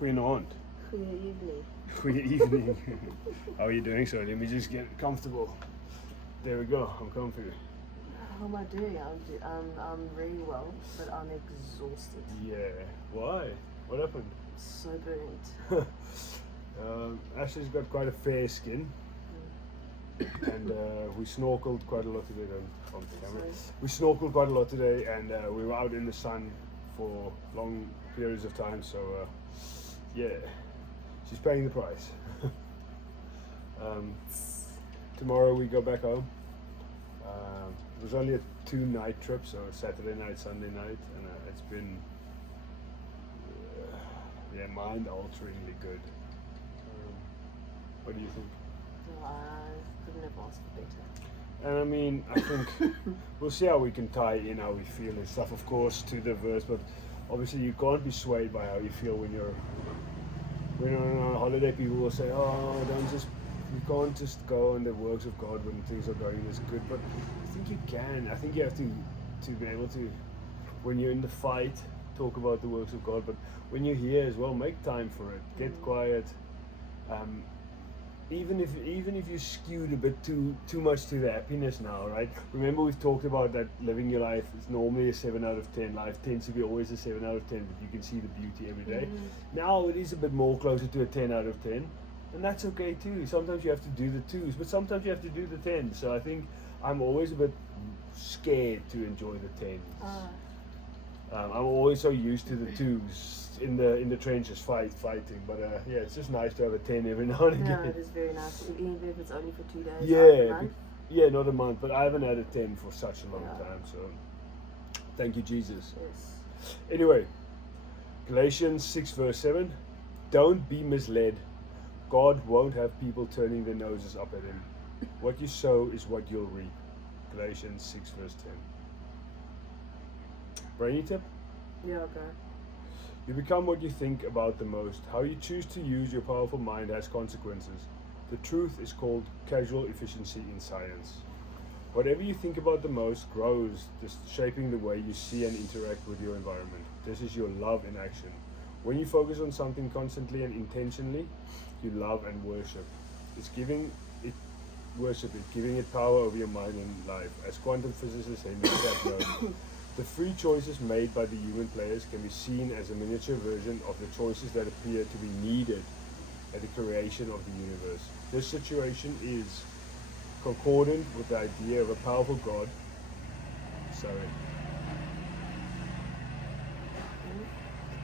Goeienaand. Good evening. Good evening. How are you doing? So let me just get comfortable. There we go. I'm comfy. How am I doing? I'm very well, but I'm exhausted. Yeah. Why? What happened? So burnt. Ashley's got quite a fair skin, and we snorkeled quite a lot today. On the camera. We snorkeled quite a lot today, and we were out in the sun for long periods of time. So yeah, she's paying the price. Tomorrow we go back home. It was only a 2-night trip, so Saturday night, Sunday night, and it's been mind-alteringly good. What do you think? No, I couldn't have asked for better. And I mean, I think we'll see how we can tie in how we feel and stuff, of course, to the verse, but obviously you can't be swayed by how you feel when you're on a holiday. People will say, oh, you can't just go on the works of God when things are going as good, but I think you can. I think you have to be able to, when you're in the fight, talk about the works of God, but when you're here as well, make time for it. Get quiet. Even if you skewed a bit too much to the happiness now, right? Remember we've talked about that living your life is normally a 7 out of 10. Life tends to be always a 7 out of 10, but you can see the beauty every day. Now it is a bit more closer to a 10 out of 10. And that's okay too. Sometimes you have to do the 2s, but sometimes you have to do the 10s. So I think I'm always a bit scared to enjoy the 10s. I'm always so used to the 2s in the trenches fighting. But yeah, it's just nice to have a 10 every now and again. No, it is very nice, even if it's only for 2 days. Yeah, not a month. But I haven't had a 10 for such a long time. So thank you, Jesus. Yes. Anyway, Galatians 6 verse 7. Don't be misled. God won't have people turning their noses up at him. What you sow is what you'll reap. Galatians 6 verse 10. Brainy tip? Yeah, okay. You become what you think about the most. How you choose to use your powerful mind has consequences. The truth is called casual efficiency in science. Whatever you think about the most grows, just shaping the way you see and interact with your environment. This is your love in action. When you focus on something constantly and intentionally, you love and worship. It's giving it power over your mind and life. As quantum physicist Henry Stapp noted, the free choices made by the human players can be seen as a miniature version of the choices that appear to be needed at the creation of the universe. This situation is concordant with the idea of a powerful God.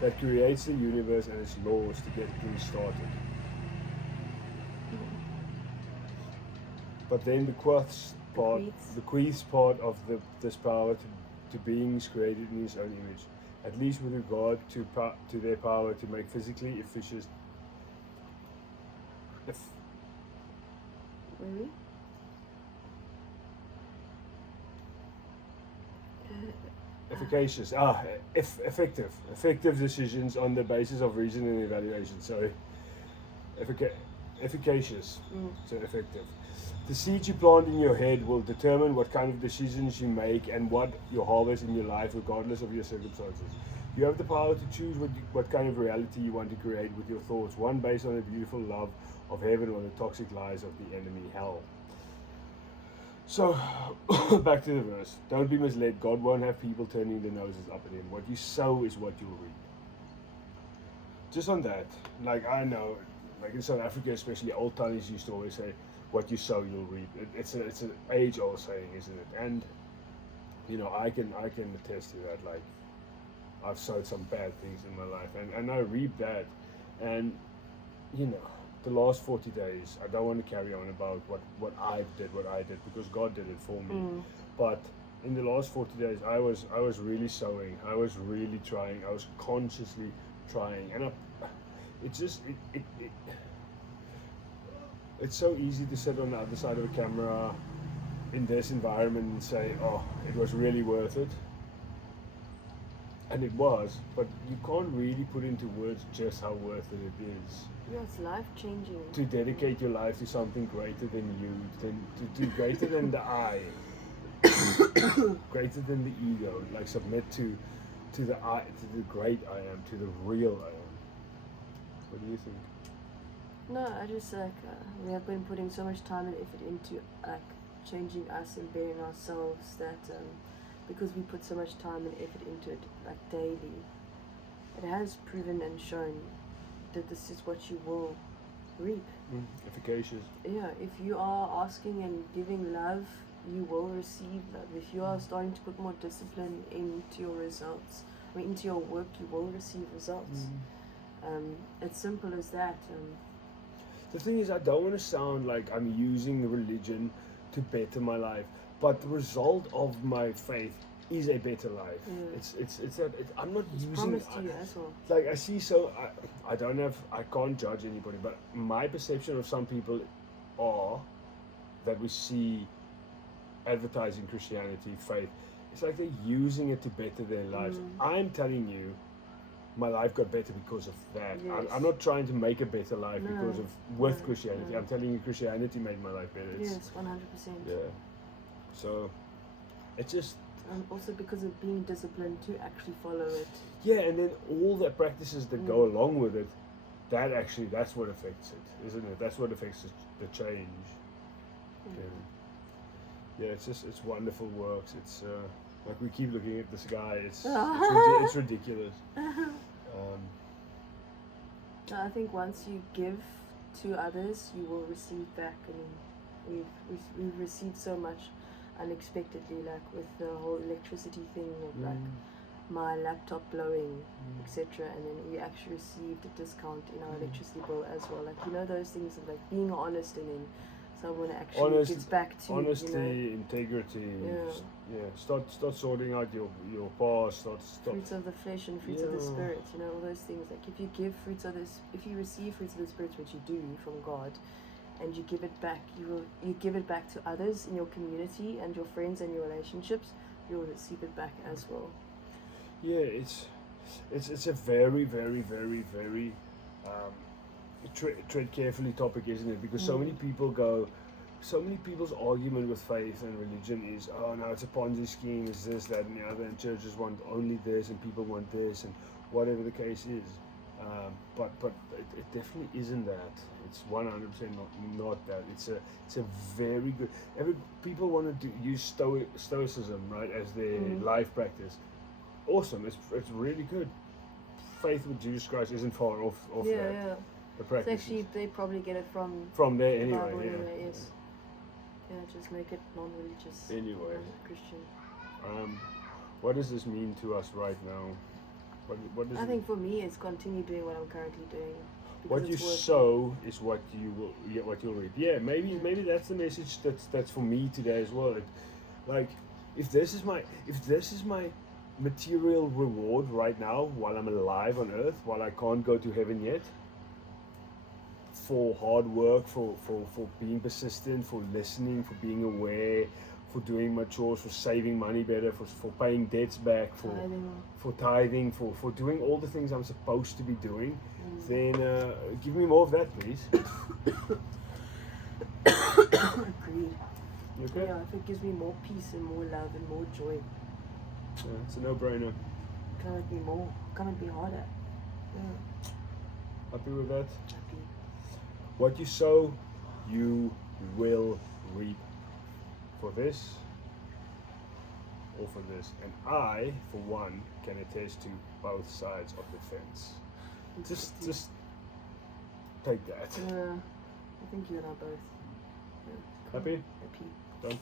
That creates the universe and its laws to get things started. But then bequeaths part of this power to beings created in his own image, at least with regard to their power to make physically efficient. Effective decisions on the basis of reason and evaluation. So efficacious, so effective. The seeds you plant in your head will determine what kind of decisions you make and what you harvest in your life, regardless of your circumstances. You have the power to choose what kind of reality you want to create with your thoughts, one based on the beautiful love of heaven or the toxic lies of the enemy, hell. So, back to the verse. Don't be misled. God won't have people turning their noses up at him. What you sow is what you'll reap. Just on that, like I know, like in South Africa especially, old Tunnies used to always say, what you sow you'll reap. It's an age-old saying, isn't it? And you know, I can attest to that. Like, I've sowed some bad things in my life, and I reap that. And you know, the last 40 days, I don't want to carry on about what I did, because God did it for me. But in the last 40 days, I was really sowing. I was really trying. I was consciously trying, and it's so easy to sit on the other side of a camera in this environment and say, oh, it was really worth it. And it was, but you can't really put into words just how worth it is. Yeah, it's life-changing. To dedicate your life to something greater than you, to greater than the I, greater than the ego, like submit to the I, to the great I am, to the real I am. What do you think? No, I just we have been putting so much time and effort into changing us and bettering ourselves that because we put so much time and effort into it daily, it has proven and shown that this is what you will reap. Efficacious. Yeah, if you are asking and giving love, you will receive love. If you are starting to put more discipline into your results, into your work, you will receive results. It's simple as that. The thing is, I don't want to sound like I'm using religion to better my life, but the result of my faith is a better life. Yeah. I'm not It's using promised to you as well. like I see I can't judge anybody, but my perception of some people are that we see advertising Christianity, faith, it's like they're using it to better their lives. I'm telling you, my life got better because of that. Yes. I'm not trying to make a better life because of Christianity. No. I'm telling you, Christianity made my life better. Yes, 100%. Yeah. So, it's just. And also because of being disciplined to actually follow it. Yeah, and then all the practices that go along with it, that's what affects it, isn't it? That's what affects the change. Yeah, it's wonderful works. It's like we keep looking at the sky. It's ridiculous. I think once you give to others, you will receive back. I mean, we've received so much unexpectedly, like with the whole electricity thing, of like my laptop blowing, etc. And then we actually received a discount in our electricity bill as well. Like, you know, those things of like being honest and then someone actually gets back to you. Honesty, integrity. Yeah. Start sorting out your past. Start. Fruits of the flesh and fruits of the spirit. You know, all those things. Like if you give if you receive fruits of the spirit, which you do from God, and you give it back, you give it back to others in your community and your friends and your relationships, you'll receive it back as well. Yeah, it's a very, very, very, very tread carefully topic, isn't it? Because so many people's argument with faith and religion is, oh no, it's a Ponzi scheme, it's this, that, and the other, and churches want only this, and people want this, and whatever the case is. But it definitely isn't that. It's 100% not that. It's a very good. People want to use stoicism, right, as their life practice. Awesome. It's really good. Faith with Jesus Christ isn't far off that. Yeah. The practice. Actually, they probably get it from there the anyway. Bible Yeah. anyway, yes. Yeah, just make it non-religious. Anyway. Christian. What does this mean to us right now? What does I think for me, it's continue doing what I'm currently doing. What you sow is what you'll reap. Yeah, maybe that's the message that's for me today as well. Like, if this is my material reward right now while I'm alive on earth, while I can't go to heaven yet, for hard work, for being persistent, for listening, for being aware, for doing my chores, for saving money better, for paying debts back, for tithing, for doing all the things I'm supposed to be doing, then give me more of that, please. Agreed. You okay? Yeah, if it gives me more peace and more love and more joy. Yeah, it's a no-brainer. Come at me more. Come at me harder. Yeah. Happy with that? Happy. What you sow, you will reap. For this or for this. And I, for one, can attest to both sides of the fence. Just take that. Yeah, I think you and I both. Yeah. Happy? Happy. Done.